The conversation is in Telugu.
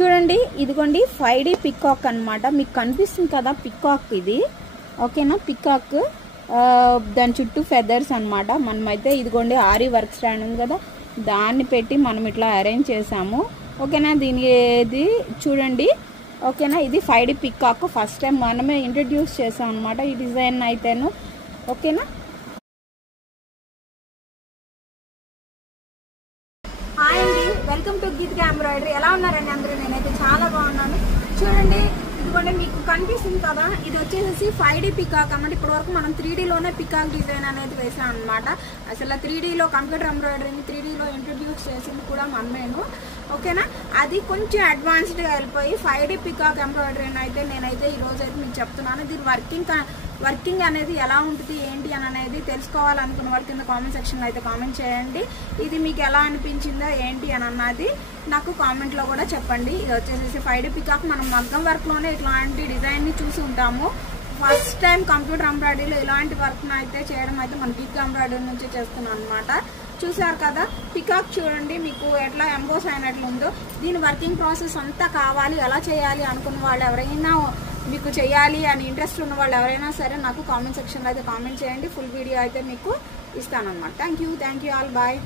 చూడండి ఇదిగోండి 5D పికాక్ అన్నమాట. మీకు కనిపిస్తుంది కదా పికాక్ ఇది, ఓకేనా. పికాక్ దాని చుట్టూ ఫెదర్స్ అన్నమాట. మనమైతే ఇదిగోండి ఆరి వర్క్ స్టాండ్ ఉంది కదా, దాన్ని పెట్టి మనం ఇట్లా అరేంజ్ చేసాము, ఓకేనా. ఇది చూడండి, ఓకేనా. ఇది 5D పికాక్ ఫస్ట్ టైం మనమే ఇంట్రడ్యూస్ చేసాం అనమాట ఈ డిజైన్ అయితేను, ఓకేనా. హాయ్ అండి, వెల్కమ్ టు గీతిక ఎంబ్రాయిడరీ. ఎలా ఉన్నారండి అందరూ? నేనైతే చాలా బాగున్నాను. చూడండి ఇదిగోండి మీకు కనిపిస్తుంది కదా, ఇది వచ్చేసి 5D పికాక్ అన్నమాట. ఇప్పటి వరకు మనం 3Dలోనే పికాక్ డిజైన్ అనేది వేసాం అనమాట. అసలు 3Dలో కంప్యూటర్ ఎంబ్రాయిడరీని 3Dలో ఇంట్రడ్యూస్ చేసింది కూడా మనమేను, ఓకేనా. అది కొంచెం అడ్వాన్స్డ్గా వెళ్ళిపోయి 5D పికాక్ ఎంబ్రాయిడరీని అయితే నేనైతే ఈరోజు అయితే మీకు చెప్తున్నాను. దీని వర్కింగ్ అనేది ఎలా ఉంటుంది ఏంటి అని అనేది తెలుసుకోవాలనుకున్న వారి కింద కామెంట్ సెక్షన్లో అయితే కామెంట్ చేయండి. ఇది మీకు ఎలా అనిపించిందో ఏంటి అని అన్నది నాకు కామెంట్లో కూడా చెప్పండి. ఇది వచ్చేసి 5D పికాక్. మనం మగ్గం వర్క్లోనే ఇట్లాంటి డిజైన్ని చూసి ఉంటాము. ఫస్ట్ టైం కంప్యూటర్ ఎంబ్రాయిడరీలో ఇలాంటి వర్క్ను అయితే చేయడం అయితే మన గీతిక ఎంబ్రాయిడరీ నుంచి చేస్తున్నాం అనమాట. చూసారు కదా పికాక్, చూడండి మీకు ఎట్లా ఎంబోస్ అయినట్లుందో. దీని వర్కింగ్ ప్రాసెస్ అంతా కావాలి, ఎలా చేయాలి అనుకున్న వాళ్ళు ఎవరైనా, మీకు చేయాలి అని ఇంట్రెస్ట్ ఉన్న వాళ్ళు ఎవరైనా సరే నాకు కామెంట్ సెక్షన్లో అయితే కామెంట్ చేయండి. ఫుల్ వీడియో అయితే మీకు ఇస్తానన్నమాట. Thank you all, bye.